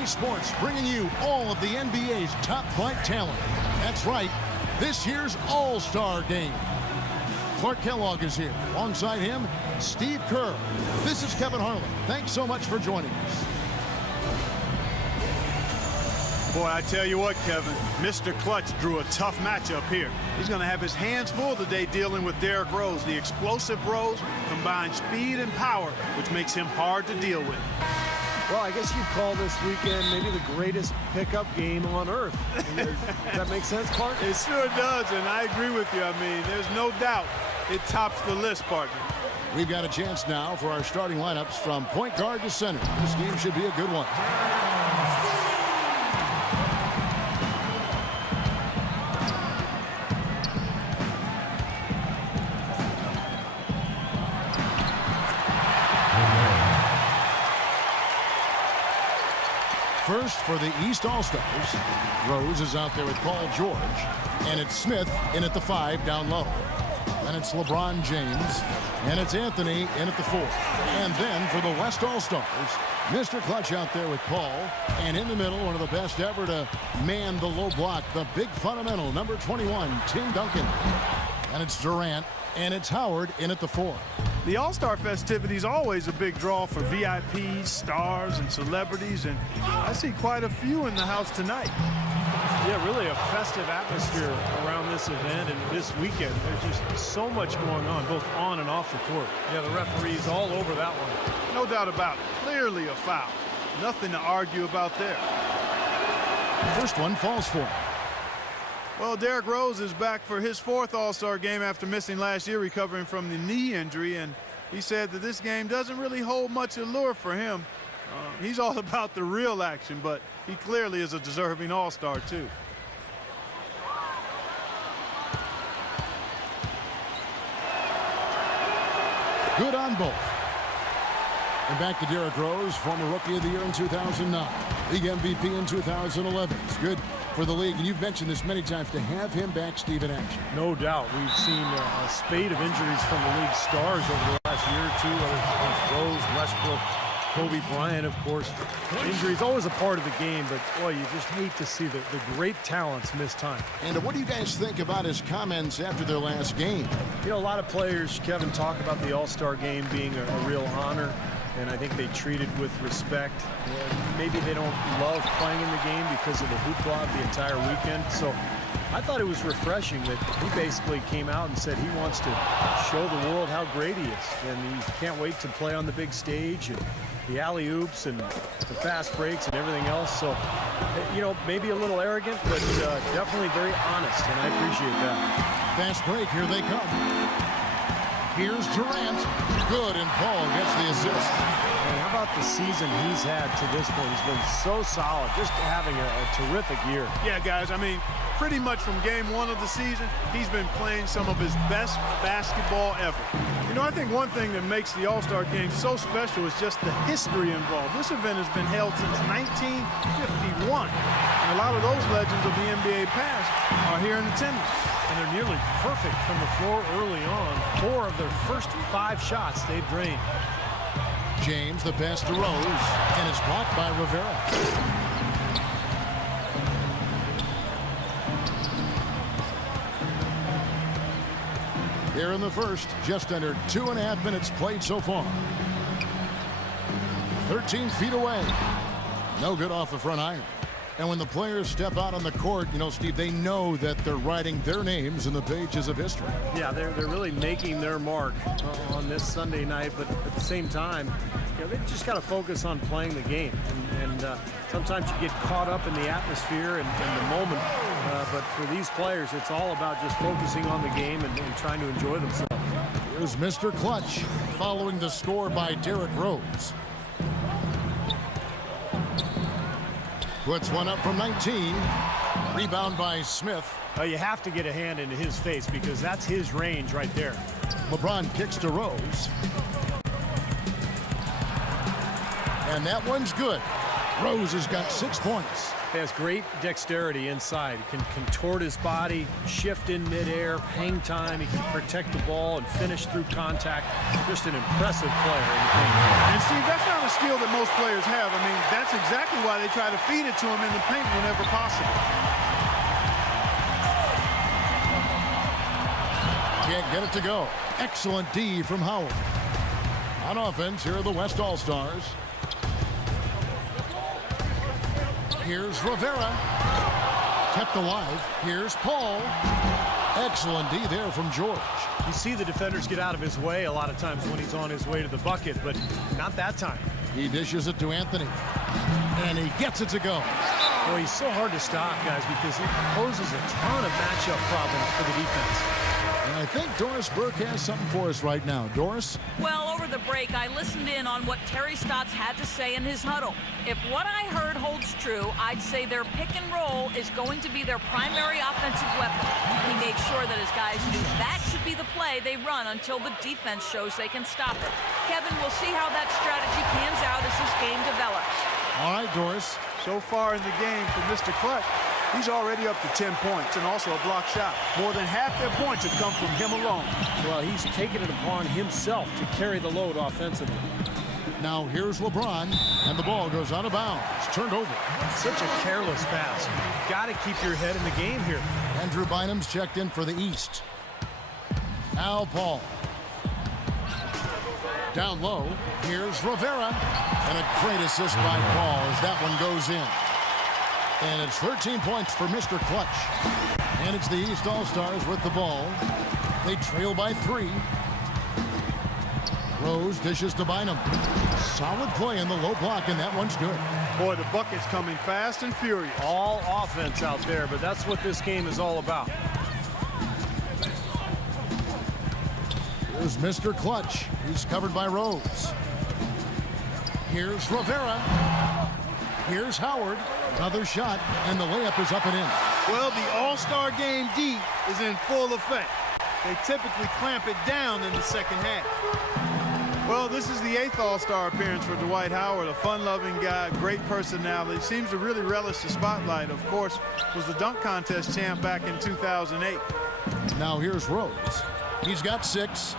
EA Sports, bringing you all of the NBA's top flight talent. That's right, this year's All-Star Game. Clark Kellogg is here. Alongside him, Steve Kerr. This is Kevin Harlan. Thanks so much for joining us. Boy, I tell you what, Kevin, Mr. Clutch drew a tough matchup here. He's going to have his hands full today dealing with Derrick Rose. The explosive Rose combines speed and power, which makes him hard to deal with. Well, I guess you'd call this weekend maybe the greatest pickup game on earth. Does that make sense, Clark? It sure does, and I agree with you. I mean, there's no doubt it tops the list, partner. We've got a chance now for our starting lineups from point guard to center. This game should be a good one. First for the East All-Stars, Rose is out there with Paul George, and it's Smith in at the 5 down low. And it's LeBron James, and it's Anthony in at the 4. And then for the West All-Stars, Mr. Clutch out there with Paul, and in the middle, one of the best ever to man the low block, the big fundamental, number 21, Tim Duncan. And it's Durant, and it's Howard in at the 4. The All-Star festivities always a big draw for VIPs, stars, and celebrities, and I see quite a few in the house tonight. Yeah, really a festive atmosphere around this event and this weekend. There's just so much going on, both on and off the court. Yeah, the referees all over that one. No doubt about it. Clearly a foul. Nothing to argue about there. First one falls for him. Well, Derrick Rose is back for his 4th All-Star game after missing last year, recovering from the knee injury, and he said that this game doesn't really hold much allure for him. He's all about the real action, but he clearly is a deserving All-Star too. Good on both. And back to Derrick Rose, former Rookie of the Year in 2009, League MVP in 2011. It's good for the league, and you've mentioned this many times, to have him back, Steve, in action. No doubt. We've seen a spate of injuries from the league stars over the last year or two, whether it's Rose, Westbrook, Kobe Bryant, of course. Injuries always a part of the game, but boy, you just hate to see the great talents miss time. And what do you guys think about his comments after their last game? You know, a lot of players, Kevin, talk about the All-Star game being a real honor, and I think they treat it with respect. Maybe they don't love playing in the game because of the hoopla of the entire weekend. So I thought it was refreshing that he basically came out and said he wants to show the world how great he is, and he can't wait to play on the big stage, and the alley-oops and the fast breaks and everything else. So, you know, maybe a little arrogant, but definitely very honest, and I appreciate that. Fast break, here they come. Here's Durant. Good, and Paul gets the assist. And how about the season he's had to this point? He's been so solid, just having a terrific year. Yeah, guys, I mean, pretty much from game 1 of the season, he's been playing some of his best basketball ever. You know, I think one thing that makes the All-Star game so special is just the history involved. This event has been held since 1951. And a lot of those legends of the NBA past are here in attendance. And they're nearly perfect from the floor early on. 4 of their first 5 shots they've drained. James, the pass to Rose, and it's blocked by Rivera. Here in the first, just under 2.5 minutes played so far. 13 feet away. No good off the front iron. And when the players step out on the court, you know, Steve, they know that they're writing their names in the pages of history. Yeah, they're really making their mark on this Sunday night, but at the same time, you know, they just got to focus on playing the game. And sometimes you get caught up in the atmosphere and the moment, but for these players, it's all about just focusing on the game and trying to enjoy themselves. Here's Mr. Clutch following the score by Derrick Rose. Puts one up from 19. Rebound by Smith. You have to get a hand into his face because that's his range right there. LeBron kicks to Rose. And that one's good. Rose has got 6 points. He has great dexterity inside. He can contort his body, shift in midair, hang time. He can protect the ball and finish through contact. Just an impressive player in the paint. And Steve, that's not a skill that most players have. I mean, that's exactly why they try to feed it to him in the paint whenever possible. Can't get it to go. Excellent D from Howard. On offense, here are the West All-Stars. Here's Rivera. Kept alive. Here's Paul. Excellent D there from George. You see the defenders get out of his way a lot of times when he's on his way to the bucket, but not that time. He dishes it to Anthony. And he gets it to go. Boy, he's so hard to stop, guys, because he poses a ton of matchup problems for the defense. And I think Doris Burke has something for us right now. Doris? Well, over the break, I listened in on what Terry Stotts had to say in his huddle. If what I heard holds true, I'd say their pick and roll is going to be their primary offensive weapon. He made sure that his guys knew that should be the play they run until the defense shows they can stop it. Kevin, we'll see how that strategy pans out as this game develops. All right, Doris. So far in the game for Mr. Clutch, he's already up to 10 points and also a block shot. More than half their points have come from him alone. Well, he's taken it upon himself to carry the load offensively. Now here's LeBron, and the ball goes out of bounds. It's turned over. Such a careless pass. You've got to keep your head in the game here. Andrew Bynum's checked in for the East. Now Paul. Down low, here's Rivera. And a great assist by Paul as that one goes in. And it's 13 points for Mr. Clutch. And it's the East All-Stars with the ball. They trail by 3. Rose dishes to Bynum. Solid play in the low block, and that one's good. Boy, the bucket's coming fast and furious. All offense out there, but that's what this game is all about. Here's Mr. Clutch. He's covered by Rose. Here's Rivera. Here's Howard. Another shot, and the layup is up and in. Well, the All-Star Game D is in full effect. They typically clamp it down in the second half. Well, this is the 8th All-Star appearance for Dwight Howard, a fun-loving guy, great personality, seems to really relish the spotlight. Of course, was the dunk contest champ back in 2008. Now here's Rose. He's got 6,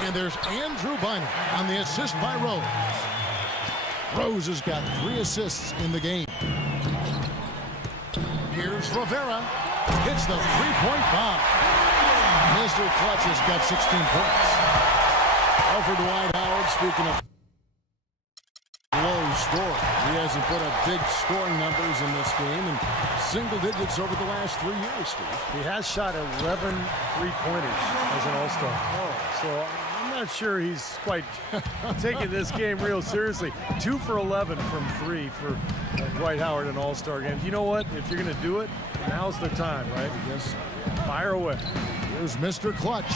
and there's Andrew Bynum on the assist by Rose. Rose has got 3 assists in the game. Here's Rivera. Hits the three-point bomb. Mr. Clutch has got 16 points. Well, for Dwight Howard, speaking of low score, he hasn't put up big scoring numbers in this game and single digits over the last 3 years, Steve. He has shot 11 three-pointers as an All-Star. So I'm not sure he's quite taking this game real seriously. 2 for 11 from 3 for Dwight Howard in All-Star games. You know what? If you're going to do it, now's the time, right? Yes. Fire away. Here's Mr. Clutch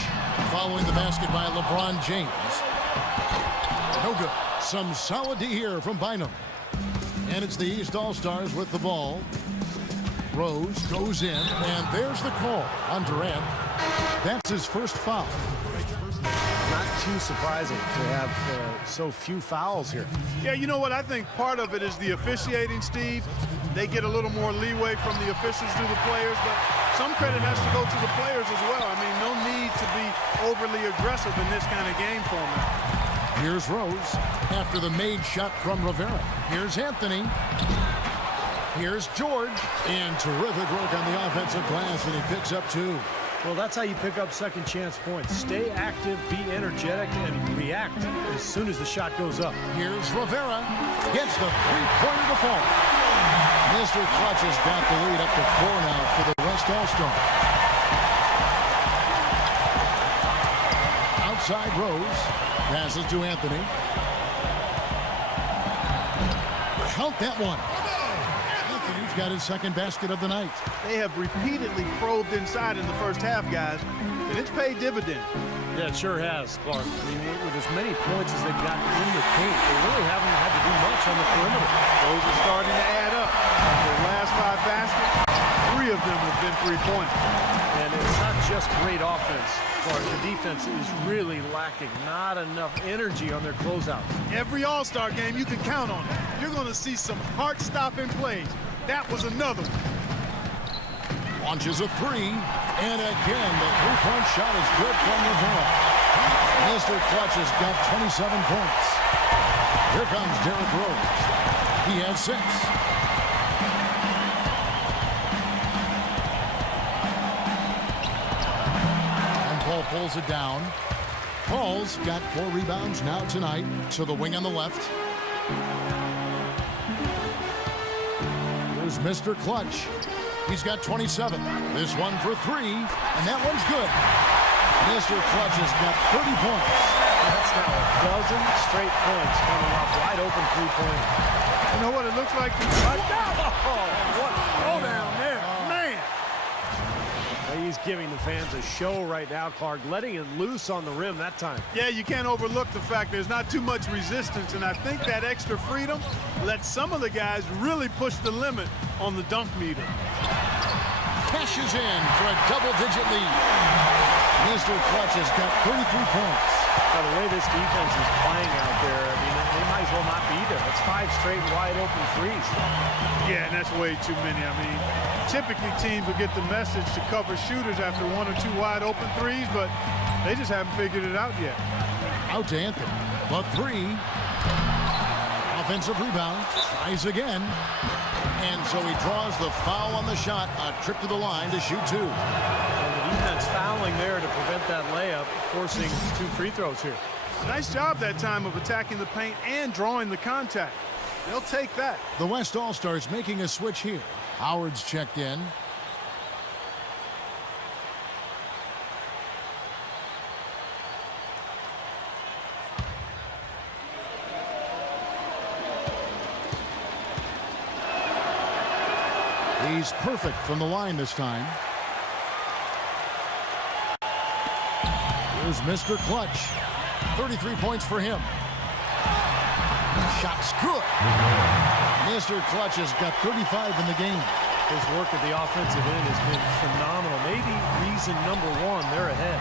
following the basket by LeBron James. No good. Some solid D here from Bynum. And it's the East All-Stars with the ball. Rose goes in, and there's the call on Durant. That's his first foul. Not too surprising to have so few fouls here. Yeah, you know what? I think part of it is the officiating, Steve. They get a little more leeway from the officials to the players, but some credit has to go to the players as well. I mean, no need to be overly aggressive in this kind of game format. Here's Rose after the made shot from Rivera. Here's Anthony. Here's George. And terrific work on the offensive glass, and he picks up 2. Well, that's how you pick up second chance points. Stay active, be energetic, and react as soon as the shot goes up. Here's Rivera. Gets the three-pointer to fall. Mr. Clutch has got the lead up to 4 now for the West All-Star. Outside Rose. Passes to Anthony. Count that one. Anthony's got his second basket of the night. They have repeatedly probed inside in the first half, guys, and it's paid dividends. Yeah, it sure has, Clark. I mean, with as many points as they've gotten in the paint, they really haven't had to do much on the perimeter. Those are starting to add up. Their last 5 baskets, 3 of them have been three-pointers. And it's not just great offense, Clark. The defense is really lacking. Not enough energy on their closeouts. Every All-Star game, you can count on it. You're going to see some heart-stopping plays. That was another one. Launches a three. And again, the three-point shot is good from Rivera. Mr. Clutch has got 27 points. Here comes Derrick Rose. He has 6. And Paul pulls it down. Paul's got 4 rebounds now tonight to the wing on the left. Here's Mr. Clutch. He's got 27. This one for 3, and that one's good. Mr. Clutch has got 30 points. That's now a dozen straight points coming off wide open three-pointer. You know what it looks like? What a throwdown there, man! He's giving the fans a show right now, Clark, letting it loose on the rim that time. Yeah, you can't overlook the fact there's not too much resistance, and I think that extra freedom lets some of the guys really push the limit on the dunk meter. Cashes in for a double-digit lead. Mr. Clutch has got 33 points. By the way this defense is playing out there, I mean, they might as well not be there. It's 5 straight wide open threes. Yeah, and that's way too many. I mean, typically teams will get the message to cover shooters after 1 or 2 wide open threes, but they just haven't figured it out yet. Out to Anthony. The 3. Offensive rebound. Tries again. And so he draws the foul on the shot. A trip to the line to shoot 2. And the defense fouling there to prevent that layup, forcing 2 free throws here. Nice job that time of attacking the paint and drawing the contact. They'll take that. The West All-Stars making a switch here. Howard's checked in. He's perfect from the line this time. Here's Mr. Clutch. 33 points for him. Shot's good. Mr. Clutch has got 35 in the game. His work at the offensive end has been phenomenal. Maybe reason number 1, they're ahead.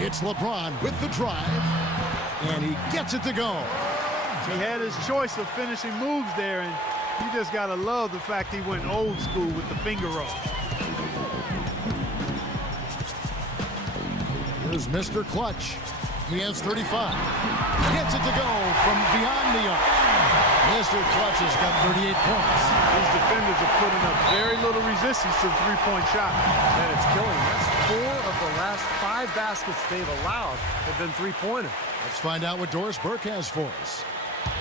It's LeBron with the drive, and he gets it to go. He had his choice of finishing moves there, and you just got to love the fact he went old school with the finger roll. Here's Mr. Clutch. He has 35. Gets it to go from beyond the arc. Mr. Clutch has got 38 points. These defenders are putting up very little resistance to the three-point shot. And it's killing. That's 4 of the last 5 baskets they've allowed have been three-pointer. Let's find out what Doris Burke has for us.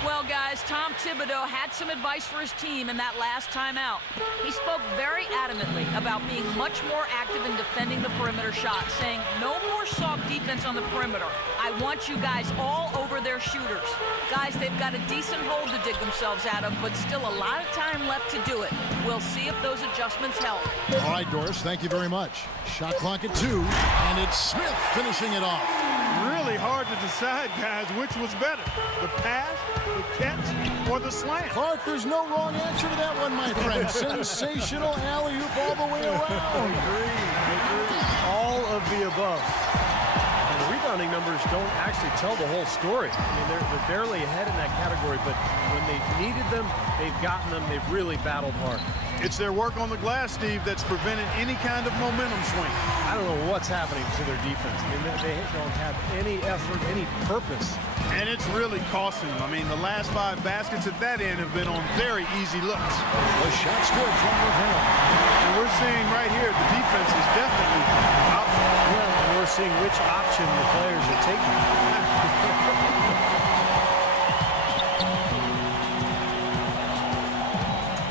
Well, guys, Tom Thibodeau had some advice for his team in that last timeout. He spoke very adamantly about being much more active in defending the perimeter shot, saying no more soft defense on the perimeter. I want you guys all over their shooters. Guys, they've got a decent hole to dig themselves out of, but still a lot of time left to do it. We'll see if those adjustments help. All right, Doris, thank you very much. Shot clock at 2, and it's Smith finishing it off. Really hard to decide, guys, which was better, the pass, the catch, or the slam. Clark, there's no wrong answer to that one, my friend. Sensational alley-oop all the way around. All of the above. And the rebounding numbers don't actually tell the whole story. I mean, they're barely ahead in that category, but when they've needed them, they've gotten them. They've really battled hard. It's their work on the glass, Steve, that's prevented any kind of momentum swing. I don't know what's happening to their defense. I mean, they don't have any effort, any purpose. And it's really costing them. I mean, the last 5 baskets at that end have been on very easy looks. The shot's good from Rivera. And we're seeing right here the defense is definitely out. Yeah, and we're seeing which option the players are taking.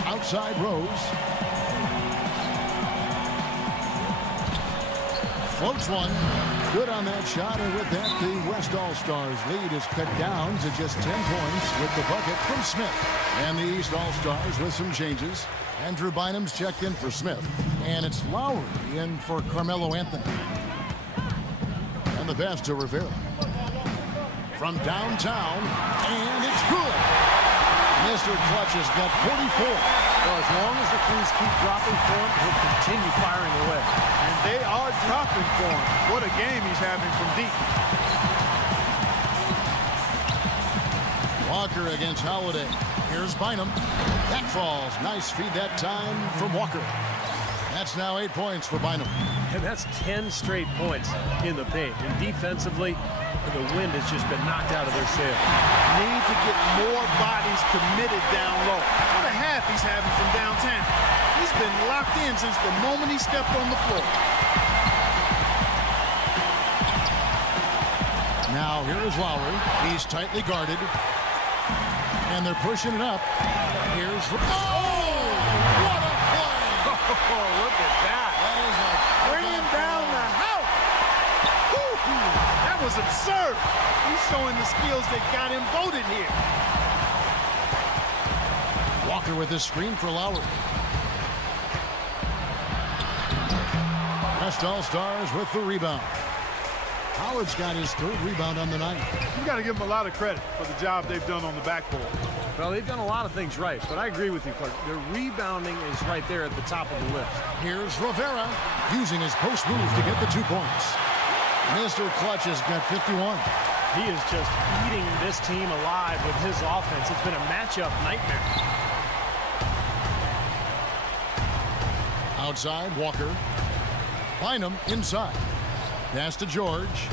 Outside Rose. Floats one. Good on that shot, and with that, the West All-Stars lead is cut down to just 10 points with the bucket from Smith. And the East All-Stars with some changes. Andrew Bynum's checked in for Smith, and it's Lowry in for Carmelo Anthony. And the pass to Rivera. From downtown, and it's good. Mr. Clutch has got 44. Well, as long as the threes keep dropping for him, he'll continue firing away. And they are dropping for him. What a game he's having from deep. Walker against Holiday. Here's Bynum. That falls. Nice feed that time from Walker. That's now 8 points for Bynum. And that's 10 straight points in the paint. And defensively, the wind has just been knocked out of their sail. Need to get more bodies committed down low. What a half he's having from downtown. He's been locked in since the moment he stepped on the floor. Now here is Lowry. He's tightly guarded. And they're pushing it up. Here's... Oh! What a play! Oh, look at that. That is a... Bringing down the house. Woo! That was absurd. He's showing the skills that got him voted here. Walker with this screen for Lowry. West All-Stars with the rebound. Howard's got his third rebound on the night. You got to give them a lot of credit for the job they've done on the backboard. Well, they've done a lot of things right, but I agree with you, Clark. Their rebounding is right there at the top of the list. Here's Rivera using his post move to get the 2 points. Mr. Clutch has got 51. He is just eating this team alive with his offense. It's been a matchup nightmare. Outside, Walker. Bynum inside. Pass to George.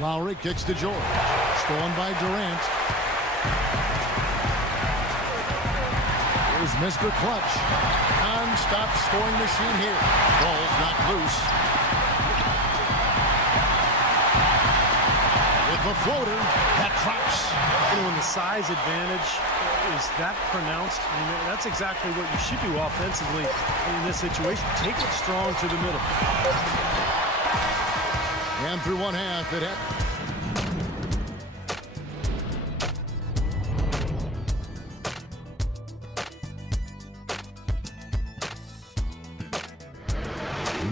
Lowry kicks to George. Stolen by Durant. Here's Mr. Clutch. Non-stop scoring machine here. Ball's not loose. With the floater, that drops. You know, when the size advantage is that pronounced, I mean, that's exactly what you should do offensively in this situation. Take it strong to the middle. And through one half, it happened.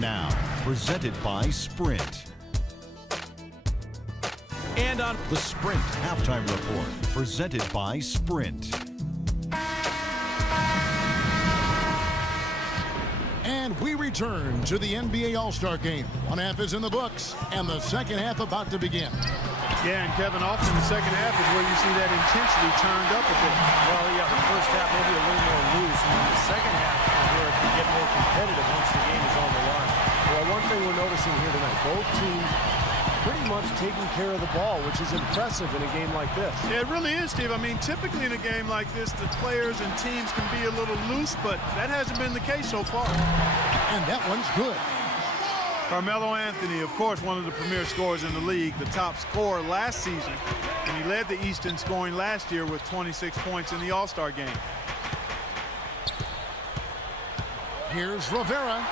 Now, presented by Sprint. And on The Sprint Halftime Report, presented by Sprint. And we return to the NBA All-Star Game. One half is in the books, and the second half about to begin. Yeah, and Kevin, often the second half is where you see that intensity turned up a bit. Well, yeah, the first half maybe a little more loose, and then the second half is where it can get more competitive once the game is on the line. Well, one thing we're noticing here tonight, both teams pretty much taking care of the ball, which is impressive in a game like this. Yeah, it really is, Steve. I mean, typically in a game like this, the players and teams can be a little loose, but that hasn't been the case so far. And that one's good. Carmelo Anthony, of course, one of the premier scorers in the league, the top scorer last season, and he led the East in scoring last year with 26 points in the All-Star game. Here's Rivera,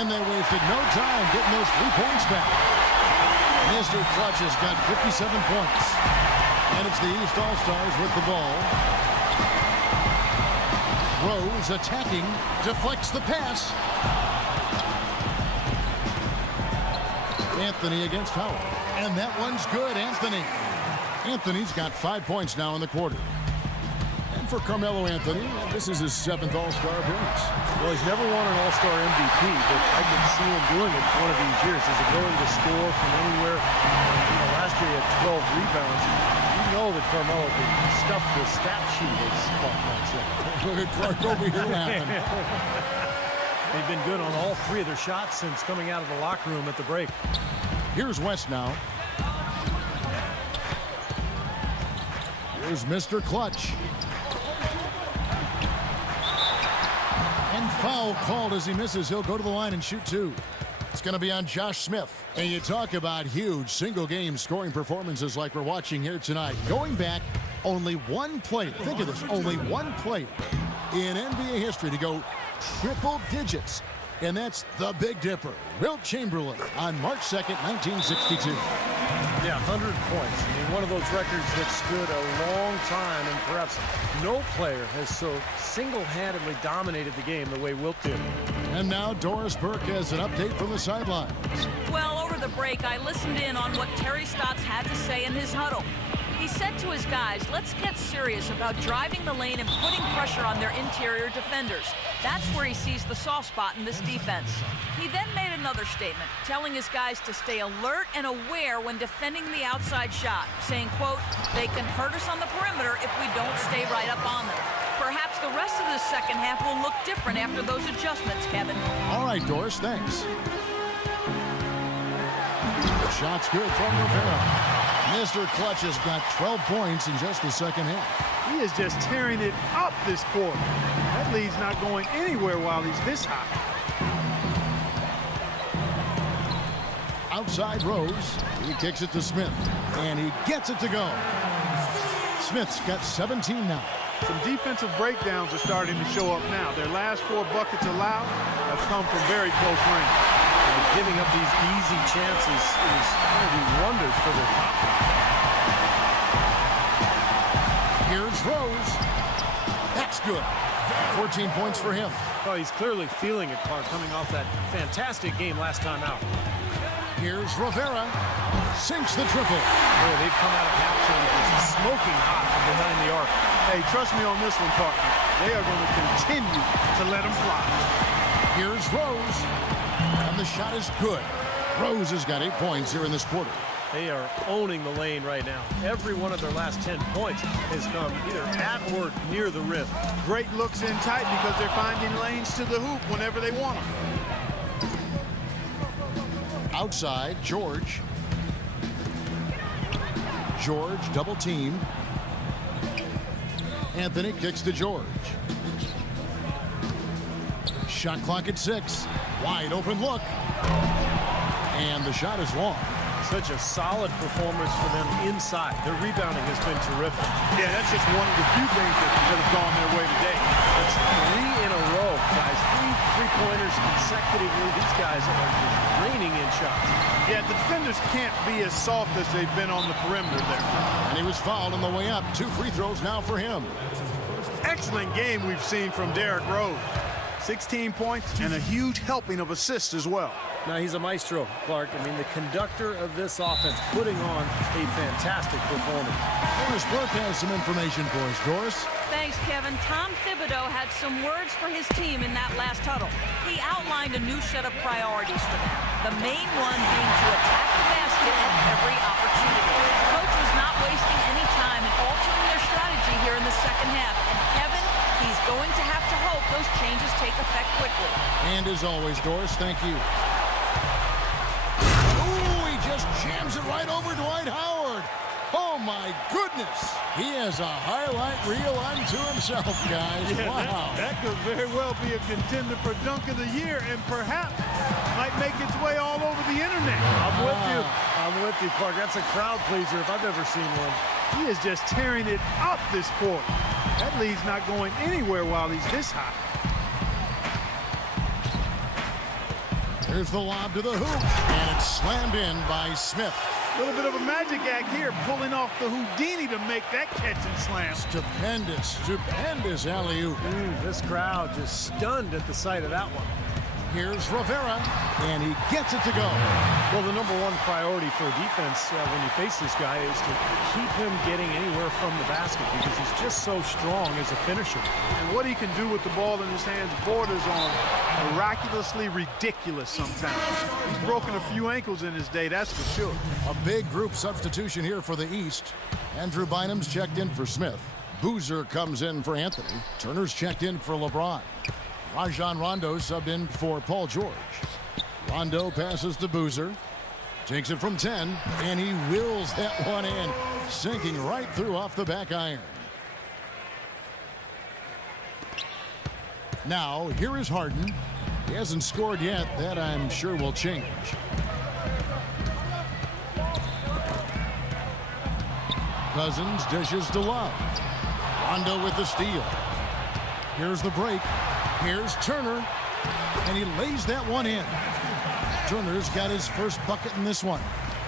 and they wasted no time getting those 3 points back. Mr. Clutch has got 57 points. And it's the East All-Stars with the ball. Rose attacking, deflects the pass. Anthony against Howard. And that one's good, Anthony. Anthony's got 5 points now in the quarter. And for Carmelo Anthony, this is his 7th All-Star appearance. Well, he's never won an All-Star MVP, but I can see him doing it one of these years. His ability to score from anywhere. Last year he had 12 rebounds. You know that Carmelo can stuff the stat sheet, as Clark might say. Look at Clark over here laughing. They've been good on all 3 of their shots since coming out of the locker room at the break. Here's West now. Here's Mr. Clutch. And foul called as he misses. He'll go to the line and shoot 2. It's going to be on Josh Smith. And you talk about huge single-game scoring performances like we're watching here tonight. Going back, only one player, think of this, only one player in NBA history to go triple digits. And that's the Big Dipper, Wilt Chamberlain, on March 2nd, 1962. Yeah, 100 points. I mean, one of those records that stood a long time, and perhaps no player has so single-handedly dominated the game the way Wilt did. And now Doris Burke has an update from the sidelines. Well, over the break, I listened in on what Terry Stotts had to say in his huddle. He said to his guys, let's get serious about driving the lane and putting pressure on their interior defenders. That's where he sees the soft spot in this defense. He then made another statement, telling his guys to stay alert and aware when defending the outside shot, saying, quote, they can hurt us on the perimeter if we don't stay right up on them. Perhaps the rest of the second half will look different after those adjustments, Kevin. All right, Doris, thanks. The shot's good from Rivera. Mr. Clutch has got 12 points in just the second half. He is just tearing it up this quarter. That lead's not going anywhere while he's this hot. Outside Rose. He kicks it to Smith. And he gets it to go. Smith's got 17 now. Some defensive breakdowns are starting to show up now. Their last 4 buckets allowed have come from very close range. Giving up these easy chances is going to do wonders for their offense. Here's Rose. That's good. 14 points for him. Oh, he's clearly feeling it, Clark, coming off that fantastic game last time out. Here's Rivera. Sinks the triple. Boy, they've come out of halftime just smoking hot from behind the arc. Hey, trust me on this one, partner. They are going to continue to let them fly. Here's Rose. And the shot is good. Rose has got 8 points here in this quarter. They are owning the lane right now. Every one of their last 10 points has come either at or near the rim. Great looks in tight because they're finding lanes to the hoop whenever they want them. Outside, George. George double teamed. Anthony kicks to George. Shot clock at 6. Wide open look. And the shot is long. Such a solid performance for them inside. Their rebounding has been terrific. Yeah, that's just one of the few things that have gone their way today. That's 3 in a row, guys. 3 3-pointers consecutively. These guys are just raining in shots. Yeah, the defenders can't be as soft as they've been on the perimeter there. And he was fouled on the way up. 2 free throws now for him. Excellent game we've seen from Derrick Rose. 16 points and a huge helping of assists as well. Now, he's a maestro, Clark. I mean, the conductor of this offense putting on a fantastic performance. Doris Burke has some information for us. Doris? Thanks, Kevin. Tom Thibodeau had some words for his team in that last huddle. He outlined a new set of priorities for them. The main one being to attack the basket at every opportunity. The coach was not wasting any time in altering their strategy here in the second half. And Kevin, he's going to have to hope those changes take effect quickly. And as always, Doris, thank you. Just jams it right over Dwight Howard. Oh, my goodness. He has a highlight reel unto himself, guys. Yeah, wow. That could very well be a contender for Dunk of the Year and perhaps might make its way all over the internet. I'm with you. I'm with you, Clark. That's a crowd pleaser if I've ever seen one. He is just tearing it up this quarter. That lead's not going anywhere while he's this hot. Here's the lob to the hoop, and it's slammed in by Smith. A little bit of a magic act here, pulling off the Houdini to make that catch and slam. Stupendous alley-oop. This crowd just stunned at the sight of that one. Here's Rivera, and he gets it to go. Well, the number one priority for defense when you face this guy is to keep him getting anywhere from the basket because he's just so strong as a finisher. And what he can do with the ball in his hands borders on miraculously ridiculous sometimes. He's broken a few ankles in his day, that's for sure. A big group substitution here for the East. Andrew Bynum's checked in for Smith. Boozer comes in for Anthony. Turner's checked in for LeBron. Rajon Rondo subbed in for Paul George. Rondo passes to Boozer. Takes it from 10, and he wills that one in, sinking right through off the back iron. Now, here is Harden. He hasn't scored yet. That, I'm sure, will change. Cousins dishes to Love. Rondo with the steal. Here's the break. Here's Turner, and he lays that one in. Turner's got his first bucket in this one.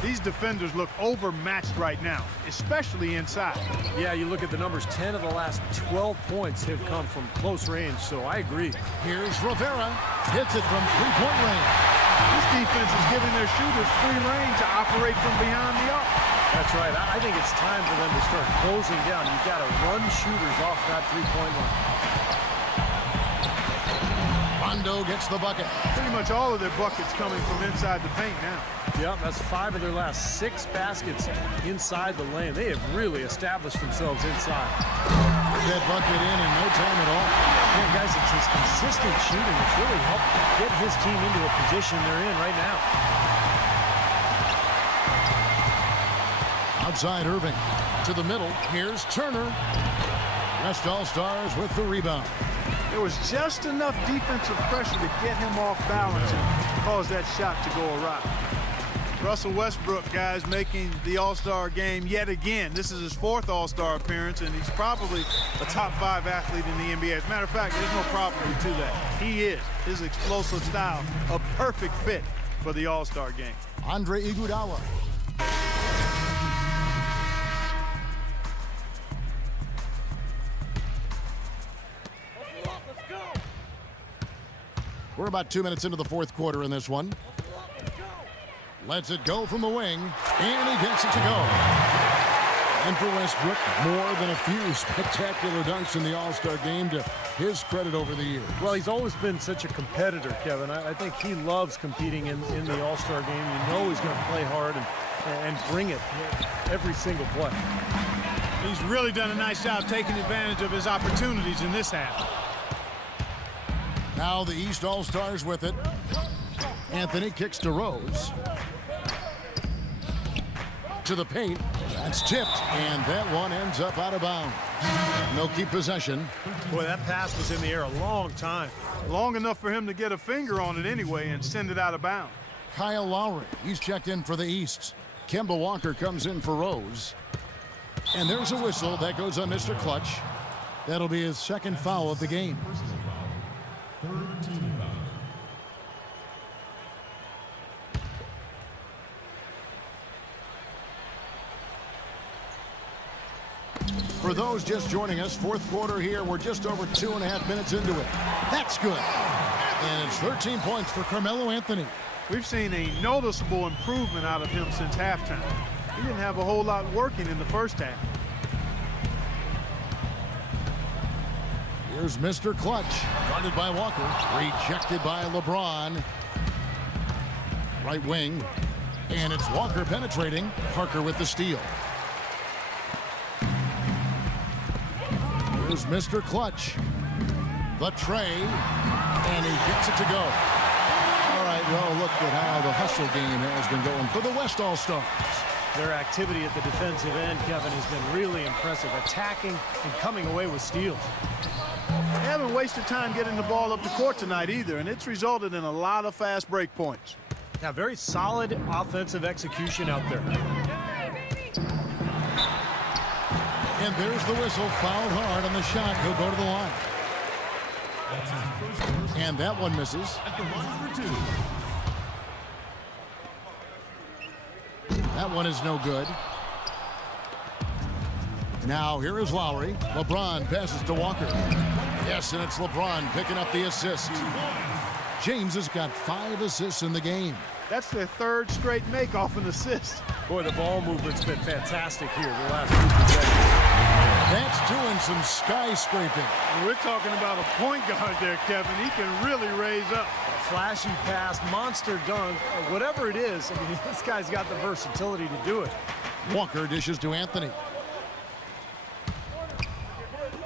These defenders look overmatched right now, especially inside. Yeah, you look at the numbers, 10 of the last 12 points have come from close range, so I agree. Here's Rivera, hits it from three-point range. This defense is giving their shooters free rein to operate from beyond the arc. That's right. I think it's time for them to start closing down. You've got to run shooters off that three-point line. Rondo gets the bucket. Pretty much all of their buckets coming from inside the paint now. Yep, that's 5 of their last 6 baskets inside the lane. They have really established themselves inside. That bucket in no time at all. Yeah, guys, it's his consistent shooting that's really helped get his team into a position they're in right now. Outside Irving to the middle. Here's Turner. West All-Stars with the rebound. There was just enough defensive pressure to get him off balance and cause that shot to go awry. Russell Westbrook, guys, making the All-Star game yet again. This is his 4th All-Star appearance, and he's probably a top 5 athlete in the NBA. As a matter of fact, there's no probably to that. He is. His explosive style, a perfect fit for the All-Star game. Andre Iguodala. We're about 2 minutes into the 4th quarter in this one. Lets it go from the wing, and he gets it to go. And for Westbrook, more than a few spectacular dunks in the All-Star game to his credit over the years. Well, he's always been such a competitor, Kevin. I think he loves competing in the All-Star game. You know he's going to play hard and bring it every single play. He's really done a nice job taking advantage of his opportunities in this half. Now the East All-Stars with it. Anthony kicks to Rose. To the paint. That's tipped, and that one ends up out of bounds. No keep possession. Boy, that pass was in the air a long time. Long enough for him to get a finger on it anyway and send it out of bounds. Kyle Lowry, he's checked in for the East. Kemba Walker comes in for Rose. And there's a whistle that goes on Mr. Clutch. That'll be his 2nd foul of the game. For those just joining us, 4th quarter here. We're just over 2.5 minutes into it. That's good. And it's 13 points for Carmelo Anthony. We've seen a noticeable improvement out of him since halftime. He didn't have a whole lot working in the first half. Here's Mr. Clutch, guarded by Walker, rejected by LeBron. Right wing, and it's Walker penetrating. Parker with the steal. Here's Mr. Clutch. The tray, and he gets it to go. All right, well, look at how the hustle game has been going for the West All-Stars. Their activity at the defensive end, Kevin, has been really impressive, attacking and coming away with steals. They haven't wasted time getting the ball up the court tonight either, and it's resulted in a lot of fast break points. Yeah, very solid offensive execution out there. And there's the whistle, fouled hard on the shot. He'll go to the line. And that one misses. At the line for 2. That one is no good. Now here is Lowry. LeBron passes to Walker. Yes, and it's LeBron picking up the assist. James has got 5 assists in the game. That's their 3rd straight make off an assist. Boy, the ball movement's been fantastic here the last few possessions. That's doing some skyscraping. And we're talking about a point guard there, Kevin. He can really raise up. A flashy pass, monster dunk, whatever it is. I mean, this guy's got the versatility to do it. Walker dishes to Anthony.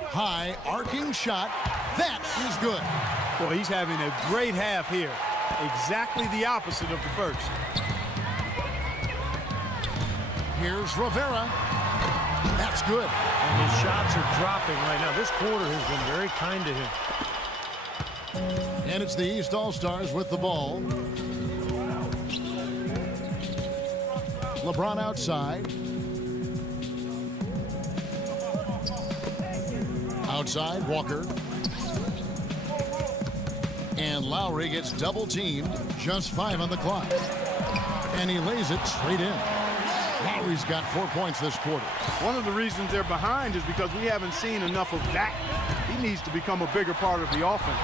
High arcing shot. That is good. Boy, he's having a great half here. Exactly the opposite of the first. Here's Rivera. That's good. And his shots are dropping right now. This quarter has been very kind to him. And it's the East All-Stars with the ball. LeBron outside. Outside, Walker. And Lowry gets double-teamed. Just 5 on the clock. And he lays it straight in. Lowry's got 4 points this quarter. One of the reasons they're behind is because we haven't seen enough of that. He needs to become a bigger part of the offense.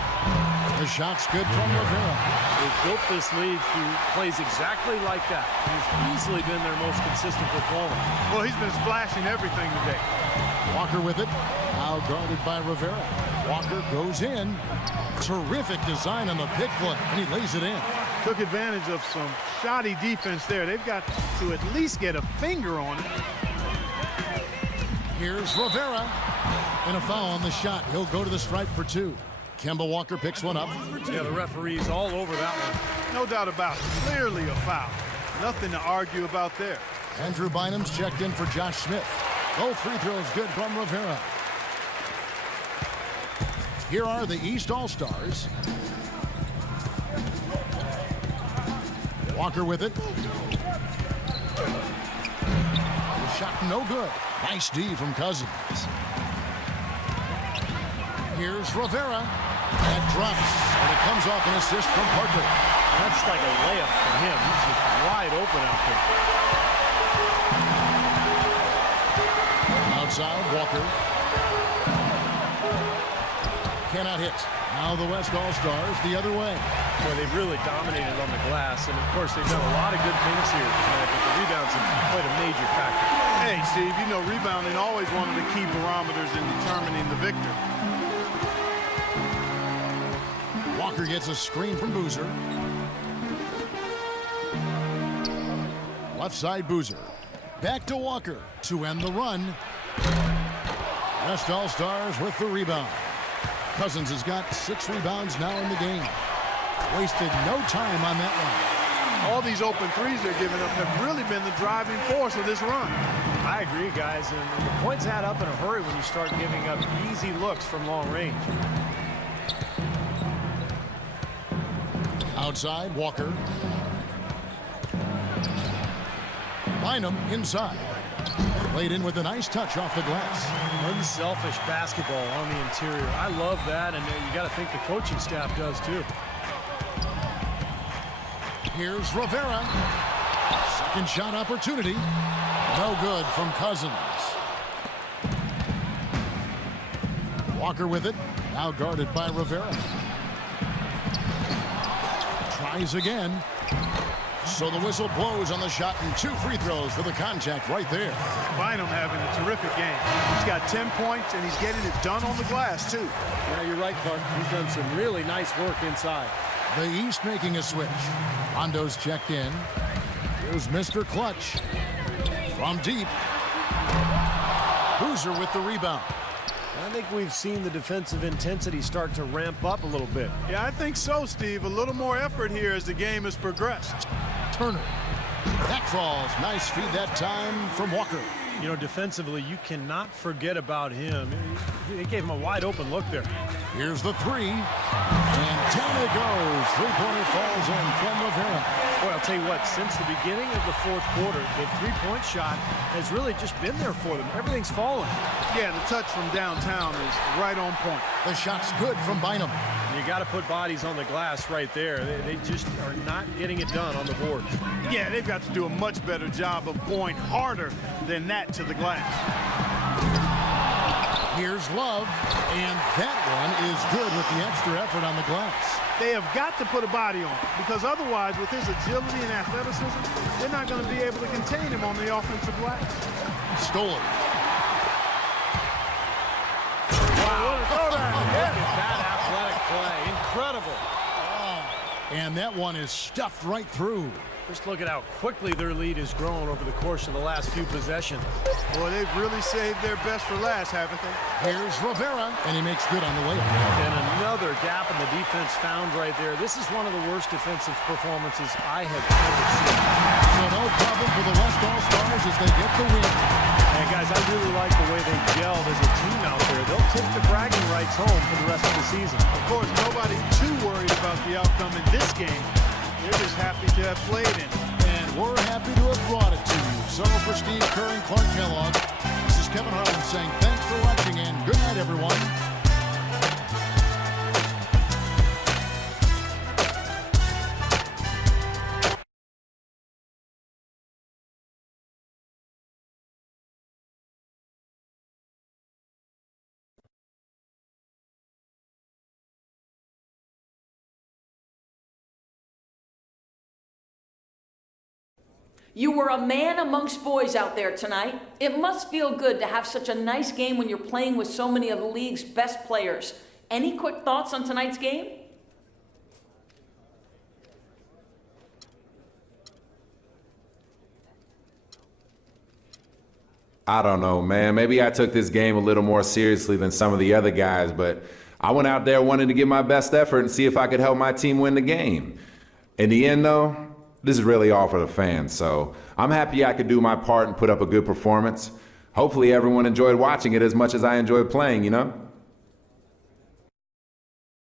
The shot's good from Rivera. They've built this lead through plays exactly like that. He's easily been their most consistent performer. Well, he's been splashing everything today. Walker with it. Now guarded by Rivera. Walker goes in. Terrific design on the pick play, and he lays it in. Took advantage of some shoddy defense there. They've got to at least get a finger on it. Here's Rivera. And a foul on the shot. He'll go to the stripe for 2. Kemba Walker picks one up. Yeah, the referee's all over that one. No doubt about it. Clearly a foul. Nothing to argue about there. Andrew Bynum's checked in for Josh Smith. Both free throws good from Rivera. Here are the East All-Stars. Walker with it. The shot no good. Nice D from Cousins. Here's Rivera. That drops, and it comes off an assist from Parker. That's like a layup for him. He's just wide open out there. Outside, Walker. Cannot hit. Now the West All-Stars the other way. Well, they've really dominated on the glass, and of course they've done a lot of good things here tonight, but the rebounds have played a major factor. Hey, Steve, you know rebounding always one of the key barometers in determining the victor. Walker gets a screen from Boozer. Left side, Boozer. Back to Walker to end the run. West All-Stars with the rebound. Cousins has got 6 rebounds now in the game. Wasted no time on that one. All these open threes they're giving up have really been the driving force of this run. I agree, guys, and the points add up in a hurry when you start giving up easy looks from long range. Outside, Walker. Bynum inside. Played in with a nice touch off the glass. Unselfish basketball on the interior. I love that, and you got to think the coaching staff does too. Here's Rivera. Second shot opportunity. No good from Cousins. Walker with it. Now guarded by Rivera. Tries again. So the whistle blows on the shot, and 2 free throws for the contact right there. Bynum having a terrific game. He's got 10 points, and he's getting it done on the glass, too. Yeah, you're right, Clark. He's done some really nice work inside. The East making a switch. Hondo's checked in. Here's Mr. Clutch. From deep. Boozer with the rebound. I think we've seen the defensive intensity start to ramp up a little bit. Yeah, I think so, Steve. A little more effort here as the game has progressed. Turner. That falls. Nice feed that time from Walker. You know, defensively, you cannot forget about him. He gave him a wide open look there. Here's the 3. And down it goes. 3-pointer falls in from Rivera. Boy, I'll tell you what, since the beginning of the 4th quarter, the 3-point shot has really just been there for them. Everything's fallen. Yeah, the touch from downtown is right on point. The shot's good from Bynum. You got to put bodies on the glass right there. They just are not getting it done on the boards. Yeah, they've got to do a much better job of going harder than that to the glass. Here's Love, and that one is good with the extra effort on the glass. They have got to put a body on it, because otherwise, with his agility and athleticism, they're not going to be able to contain him on the offensive glass. Stole it. Wow. Look at that athletic play. Incredible. And that one is stuffed right through. Just look at how quickly their lead has grown over the course of the last few possessions. Boy, they've really saved their best for last, haven't they? Here's Rivera, and he makes good on the layup. And another gap in the defense found right there. This is one of the worst defensive performances I have ever seen. So no problem for the West All-Stars as they get the win. And guys, I really like the way they gelled as a team out there. They'll take the bragging rights home for the rest of the season. Of course, nobody too worried about the outcome in this game. They're just happy to have played in it. And we're happy to have brought it to you. So for Steve Kerr and Clark Kellogg, this is Kevin Harlan saying thanks for watching and good night, everyone. You were a man amongst boys out there tonight. It must feel good to have such a nice game when you're playing with so many of the league's best players. Any quick thoughts on tonight's game? I don't know, man. Maybe I took this game a little more seriously than some of the other guys, but I went out there wanting to give my best effort and see if I could help my team win the game. In the end, though, this is really all for the fans, so I'm happy I could do my part and put up a good performance. Hopefully everyone enjoyed watching it as much as I enjoyed playing, you know?